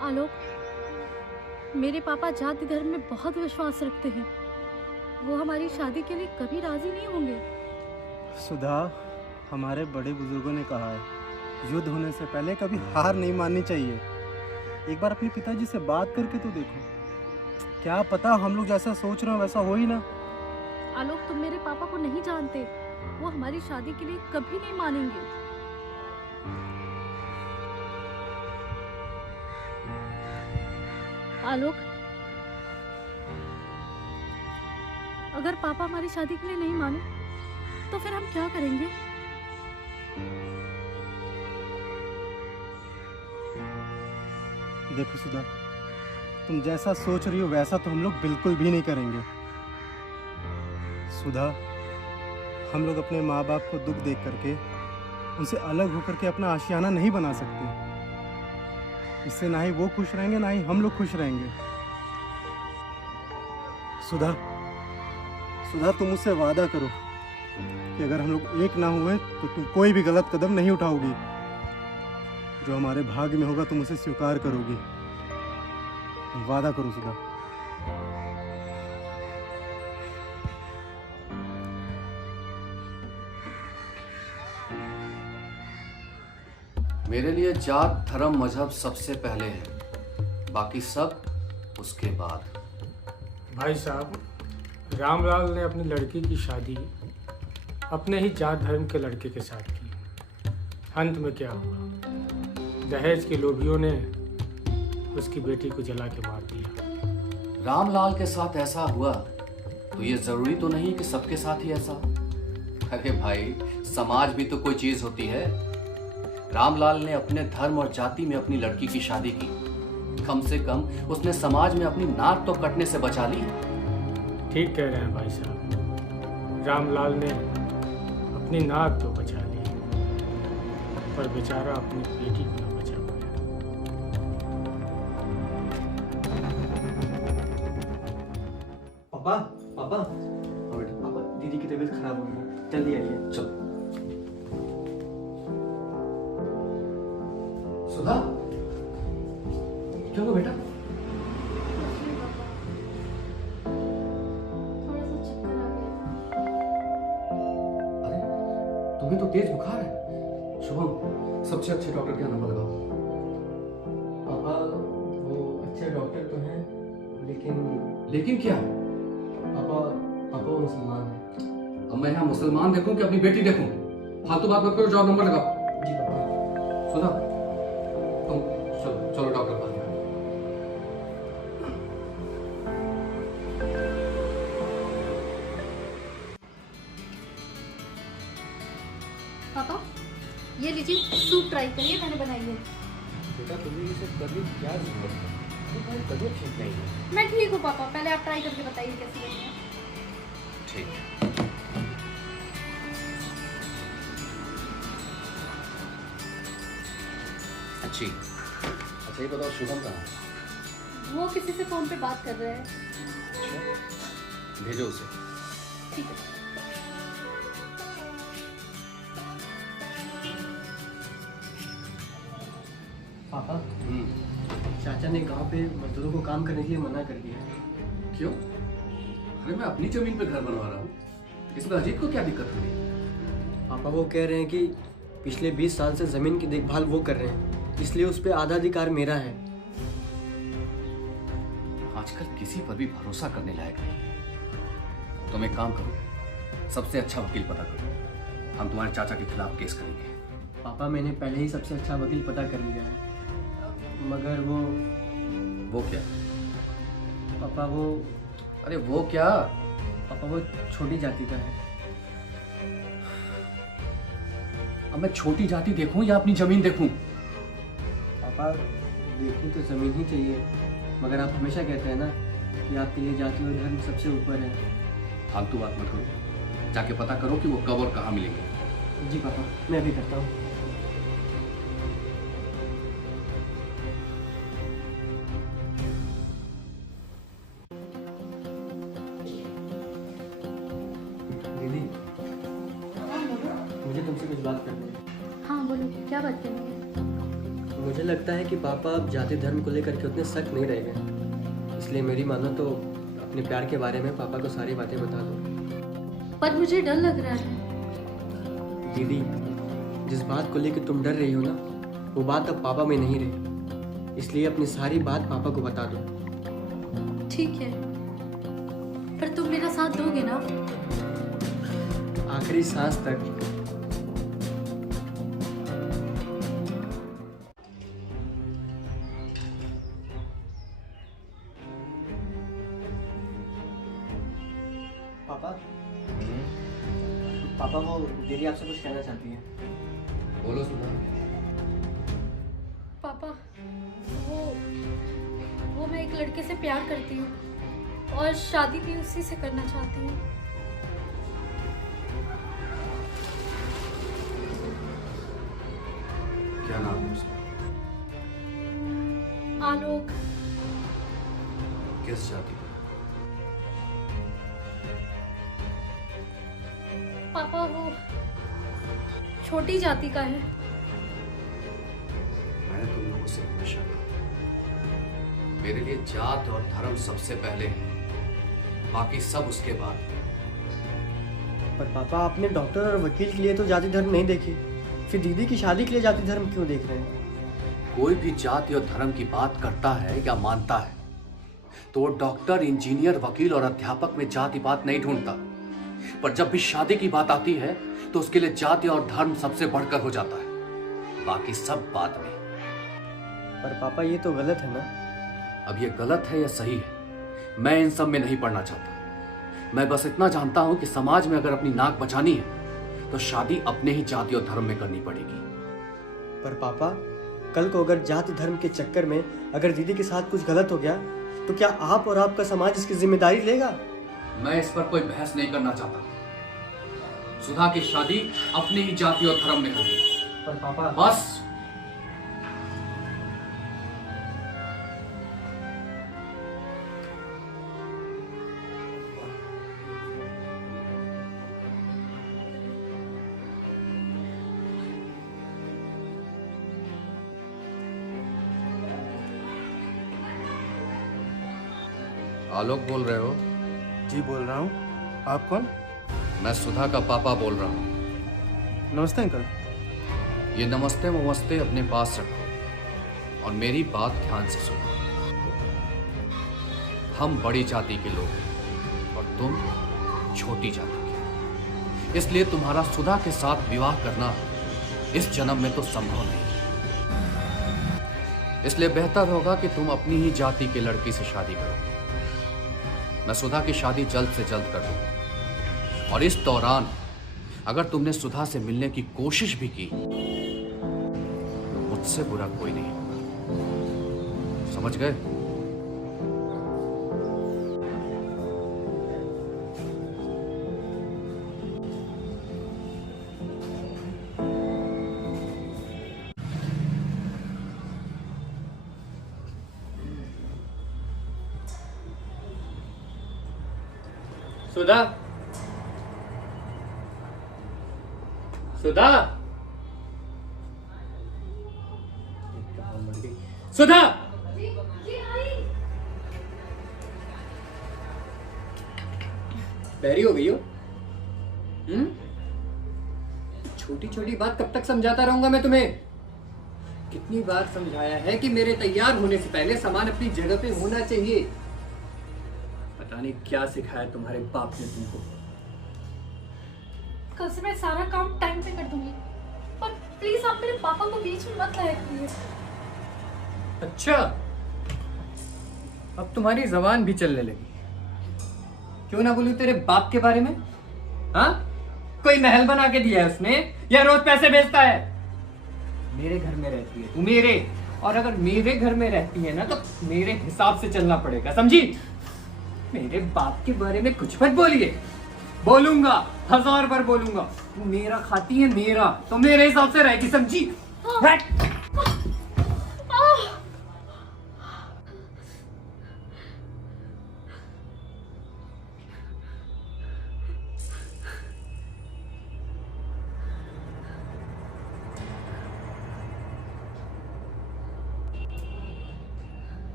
आलोक, मेरे पापा जाति धर्म में बहुत विश्वास रखते हैं। वो हमारी शादी के लिए कभी राजी नहीं होंगे। सुधा, हमारे बड़े बुजुर्गों ने कहा है, युद्ध होने से पहले कभी हार नहीं माननी चाहिए। एक बार अपने पिताजी से बात करके तो देखो, क्या पता हम लोग जैसा सोच रहे हो वैसा हो ही ना। आलोक, तुम मेरे पापा को नहीं जानते। वो हमारी शादी के लिए कभी नहीं मानेंगे। आलोक, अगर पापा हमारी शादी के लिए नहीं माने तो फिर हम क्या करेंगे? देखो सुधा, तुम जैसा सोच रही हो वैसा तो हम लोग बिल्कुल भी नहीं करेंगे। सुधा, हम लोग अपने माँ बाप को दुख देख करके उनसे अलग होकर के अपना आशियाना नहीं बना सकते। इससे ना ही वो खुश रहेंगे ना ही हम लोग खुश रहेंगे। सुधा, सुधा, तुम मुझसे वादा करो कि अगर हम लोग एक ना हुए तो तुम कोई भी गलत कदम नहीं उठाओगी। जो हमारे भाग्य में होगा तुम उसे स्वीकार करोगी। वादा करो सुधा। मेरे लिए जात धर्म मजहब सबसे पहले है, बाकी सब उसके बाद। भाई साहब, रामलाल ने अपनी लड़की की शादी अपने ही जात धर्म के लड़के के साथ की। अंत में क्या हुआ? दहेज के लोभियों ने उसकी बेटी को जला के मार दिया। रामलाल के साथ ऐसा हुआ तो ये जरूरी तो नहीं कि सबके साथ ही ऐसा हो। अरे भाई, समाज भी तो कोई चीज होती है। रामलाल ने अपने धर्म और जाति में अपनी लड़की की शादी की, कम से कम उसने समाज में अपनी नाक तो कटने से बचा ली। ठीक कह रहे हैं भाई साहब, रामलाल ने अपनी नाक तो बचा ली, पर बेचारा अपनी बेटी को न बचा पाया। पापा, पापा, पापा, दीदी की तबीयत खराब हो गई है, जल्दी आइए। चलो। सुधा, क्या हुआ बेटा? थोड़ा सा चक्कर आ गया। अरे, तुम्हें तो तेज बुखार है। शुभम, सबसे अच्छे डॉक्टर के यहाँ नंबर लगाओ। पापा, वो अच्छे डॉक्टर तो हैं, लेकिन क्या? पापा, पापा वो मुसलमान हैं। अब मैं यहाँ मुसलमान देखूं कि अपनी बेटी देखूं? फालतू बात मत करो, जाओ नंबर लगाओ। जी पापा। सुधा, तुम चलो चलो डॉक्टर के पास जाओ। पापा, ये लीजिए, सूप ट्राई करिए, मैंने बनाई है। बेटा, तुम्हें ये सब करने की क्या जरूरत है? तुम्हारी तबीयत ठीक नहीं है। मैं ठीक हूँ पापा, पहले आप ट्राई करके बताइए कैसी बनी है। ठीक है। अच्छी। अच्छा, ये बताओ, शुभम कहाँ है? वो किसी से फोन पे बात कर रहे हैं। अच्छा, भेजो उसे। ठीक है। पापा, चाचा ने गांव पे मजदूरों को काम करने के लिए मना कर दिया। क्यों? अरे मैं अपनी जमीन पे घर बनवा रहा हूँ, इसमें अजीत को क्या दिक्कत हो रही? पापा वो कह रहे हैं कि पिछले 20 साल से जमीन की देखभाल वो कर रहे हैं, इसलिए उस पर आधा अधिकार मेरा है। आजकल किसी पर भी भरोसा करने लायक नहीं। तुम एक काम करो, सबसे अच्छा वकील पता करो, हम तुम्हारे चाचा के खिलाफ केस करेंगे। पापा, मैंने पहले ही सबसे अच्छा वकील पता कर लिया है, मगर वो क्या? पापा वो अरे वो क्या? पापा वो छोटी जाति का है। अब मैं छोटी जाति देखूं या अपनी जमीन देखूं? पापा, देखूं तो जमीन ही चाहिए, मगर आप हमेशा कहते हैं ना कि आपके लिए जाति और धर्म सबसे ऊपर है। फालतू बात मत करो, जाके पता करो कि वो कब और कहाँ मिलेंगे। जी पापा, मैं अभी करता हूँ। दीदी, मुझे तुमसे कुछ बात करनी है। हाँ बोलो, क्या बात करनी है? मुझे लगता है कि पापा अब जाति धर्म को लेकर के उतने सख्त नहीं रह गए, इसलिए मेरी मानो तो अपने प्यार के बारे में पापा को सारी बातें बता दो। पर मुझे डर लग रहा है। दीदी, जिस बात को लेकर तुम डर रही हो ना, वो बात अब पापा में नहीं रही, इसलिए अपनी सारी बात पापा को बता दो। ठीक है, पर तुम मेरा साथ दोगे ना? आखिरी सांस तक। पापा, पापा वो दीदी आपसे कुछ कहना चाहती है। बोलो सुधा। पापा, वो मैं एक लड़के से प्यार करती हूँ और शादी भी उसी से करना चाहती हूँ। क्या नाम है उसका? आलोक। किस जाति का? पापा वो छोटी जाति का है। मैंने तुम लोगों से हमेशा कहा, मेरे लिए जात और धर्म सबसे पहले है, बाकी सब उसके बाद। पर पापा, आपने डॉक्टर और वकील के लिए तो जाति धर्म नहीं देखे, फिर दीदी की शादी के लिए जाति धर्म क्यों देख रहे हैं? कोई भी जाति और धर्म की बात करता है या मानता है तो वो डॉक्टर, इंजीनियर, वकील और अध्यापक में जाति बात नहीं ढूंढता, पर जब भी शादी की बात आती है तो उसके लिए जाति और धर्म सबसे बढ़कर हो जाता है, बाकी सब बाद में। पर पापा, ये तो गलत है ना? अब ये गलत है या सही है, मैं इन सब में नहीं पढ़ना चाहता। मैं बस इतना जानता हूं कि समाज में अगर अपनी नाक बचानी है तो शादी अपने ही जाति और धर्म में करनी पड़ेगी। पर पापा, कल को अगर जाति धर्म के चक्कर में अगर दीदी के साथ कुछ गलत हो गया तो क्या आप और आपका समाज इसकी जिम्मेदारी लेगा? मैं इस पर कोई बहस नहीं करना चाहता। सुधा की शादी अपनी ही जाति और धर्म में होगी। पर पापा, बस। आलोक बोल रहे हो? जी बोल रहा हूँ। आप कौन? मैं सुधा का पापा बोल रहा हूँ। नमस्ते अंकल। ये नमस्ते वमस्ते अपने पास रखो और मेरी बात ध्यान से सुनो। हम बड़ी जाति के लोग हैं और तुम छोटी जाति के, इसलिए तुम्हारा सुधा के साथ विवाह करना इस जन्म में तो संभव नहीं। इसलिए बेहतर होगा कि तुम अपनी ही जाति के लड़की से शादी करो। मैं सुधा की शादी जल्द से जल्द कर दूंगा और इस दौरान अगर तुमने सुधा से मिलने की कोशिश भी की तो मुझसे बुरा कोई नहीं होगा। समझ गए? सुधा, सुधा, सुधा, बहरी हो गई हो? छोटी छोटी बात कब तक समझाता रहूंगा मैं तुम्हें? कितनी बार समझाया है कि मेरे तैयार होने से पहले सामान अपनी जगह पे होना चाहिए। पता नहीं क्या सिखाया तुम्हारे बाप ने तुमको। कल से मैं सारा काम टाइम पे कर दूंगी, पर प्लीज आप मेरे पापा को बीच में मत लाया करिए। अच्छा, अब तुम्हारी जबान भी चलने लगी। क्यों ना बोलूं तेरे बाप के बारे में? हाँ, कोई महल बना के दिया है उसने या रोज पैसे भेजता है? मेरे घर में रहती है तू, मेरे, और अगर मेरे घर में रहती है ना तो मेरे हिसाब से चलना पड़ेगा, समझी? मेरे बाप के बारे में कुछ मत बोलिए। बोलूंगा, 1000 बार बोलूंगा। मेरा खाती है मेरा, तो मेरे हिसाब से रहेगी, समझी?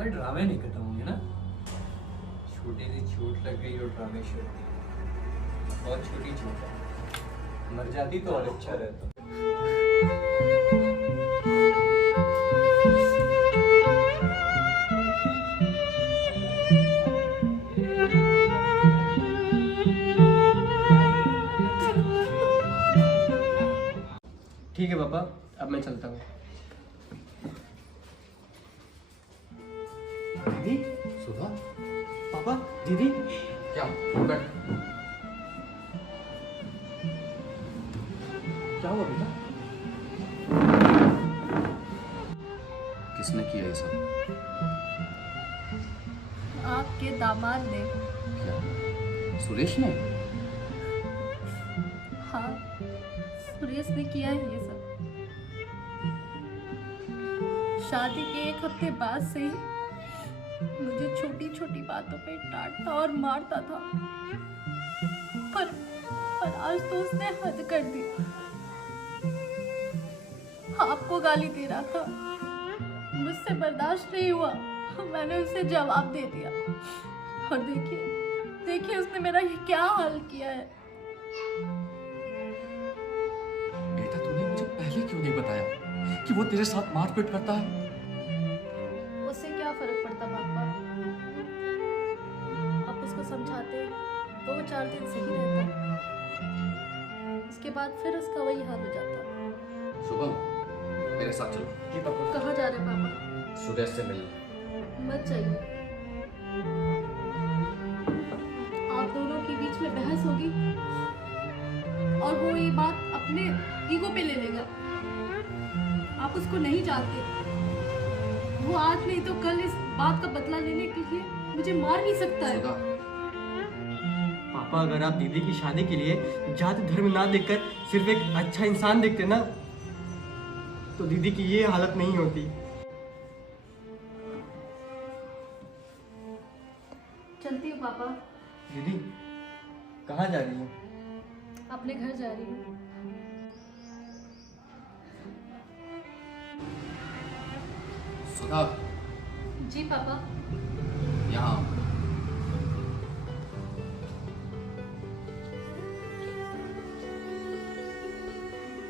तुम्हारे ड्रामे नहीं खत्म होंगे ना। छोटी सी चोट लग गई और ड्रामे शुरू हो गए। बहुत छोटी चोट है, मर जाती तो और अच्छा रहता। ठीक है पापा, अब मैं चलता हूँ। दीदी सुधा, पापा, दीदी, क्या बैठ। क्या हुआ बेटा? किसने किया ये सब? आपके दामाद ने। क्या सुरेश ने? हाँ, सुरेश ने किया है ये सब। शादी के एक हफ्ते बाद से ही मुझे छोटी छोटी बातों पे डांटता और मारता था, पर आज तो उसने हद कर दी। आपको गाली दे रहा था, मुझसे बर्दाश्त नहीं हुआ, मैंने उसे जवाब दे दिया। और देखिए उसने मेरा ये क्या हाल किया है। बेटा तूने मुझे पहले क्यों नहीं बताया कि वो तेरे साथ मारपीट करता है? उससे क्या फर्क पड़ता पापा? आप उसको समझाते 2-4 दिन सही रहता, उसके बाद फिर उसका वही हाल हो जाता। शुभम, मेरे साथ चलो। जी पापा। कहाँ जा रहे पापा? सुरेश से मिलने। मत जाइए, आप दोनों के बीच में बहस होगी और वो ये बात अपने ईगो पे ले लेगा। आप उसको नहीं जानते, वो आज नहीं तो कल इस बात का बदला लेने के लिए मुझे मार भी सकता है। सुधा, पापा, अगर आप दीदी की शादी के लिए जाति धर्म ना देखकर सिर्फ एक अच्छा इंसान देखते ना, तो दीदी की ये हालत नहीं होती। चलती हूँ पापा, दीदी कहाँ जा रही हो? अपने घर जा रही हूँ। सुधा, जी पापा। यहाँ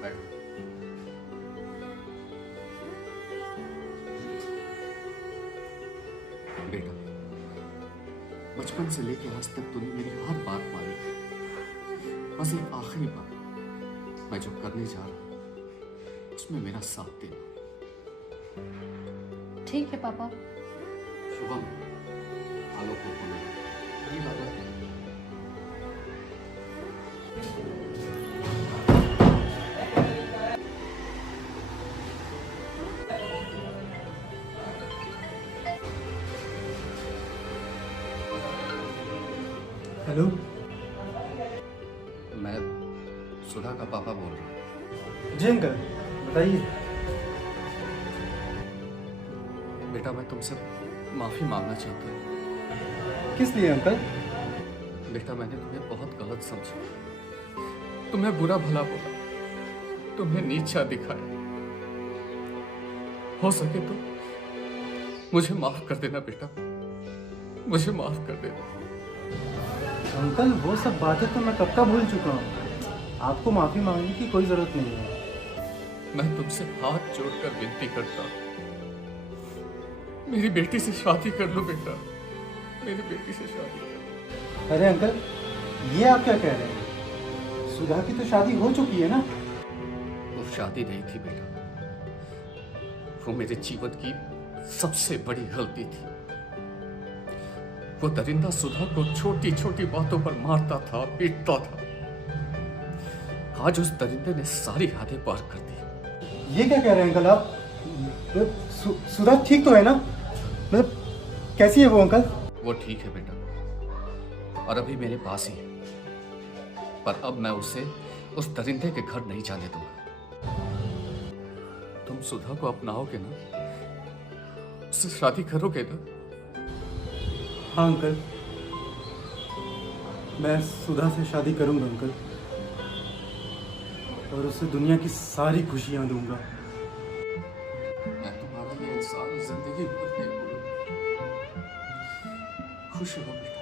बैठ। बेटा, बचपन से लेके आज तक तूने मेरी हर बात मानी, बस एक आखिरी बात, मैं जो करने जा रहा हूं उसमें मेरा साथ देना। ठीक है पापा। शुभम, आलोक को बोलो। जी पापा। हेलो, मैं सुधा का पापा बोल रहा हूँ। जी अंकल, बताइए। बेटा, मैं तुमसे माफी मांगना चाहता हूँ। किस लिए अंकल? बेटा, मैंने तुम्हें बहुत गलत समझा, तुम्हें बुरा भला बोला, तुम्हें नीचा दिखाया। हो सके तो मुझे माफ कर देना बेटा, मुझे माफ कर देना। अंकल, वो सब बातें तो मैं कब का भूल चुका हूँ। आपको माफी मांगने की कोई जरूरत नहीं है। मैं तुमसे हाथ जोड़कर विनती करता हूँ, मेरी बेटी से शादी कर लो बेटा, मेरी बेटी से शादी कर लो। अरे अंकल, ये आप क्या कह रहे हैं? सुधा की तो शादी हो चुकी है ना। वो शादी नहीं थी बेटा, वो मेरे जीवन की सबसे बड़ी गलती थी। वो दरिंदा सुधा को छोटी छोटी बातों पर मारता था, पीटता था। आज उस दरिंदे ने सारी हदें पार कर दी। ये क्या कह रहे हैं अंकल आप? सुधा ठीक तो है ना? मतलब कैसी है वो अंकल? वो ठीक है बेटा, और अभी मेरे पास ही है, पर अब मैं उसे उस दरिंदे के घर नहीं जाने दूंगा। तुम सुधा को अपनाओगे ना, उससे शादी करोगे ना? हाँ अंकल, मैं सुधा से शादी करूंगा अंकल, और उसे दुनिया की सारी खुशियां दूंगा। मैं तुम्हारा ये एहसान जिंदगी भर नहीं भूलूंगा। खुश रहो बेटा।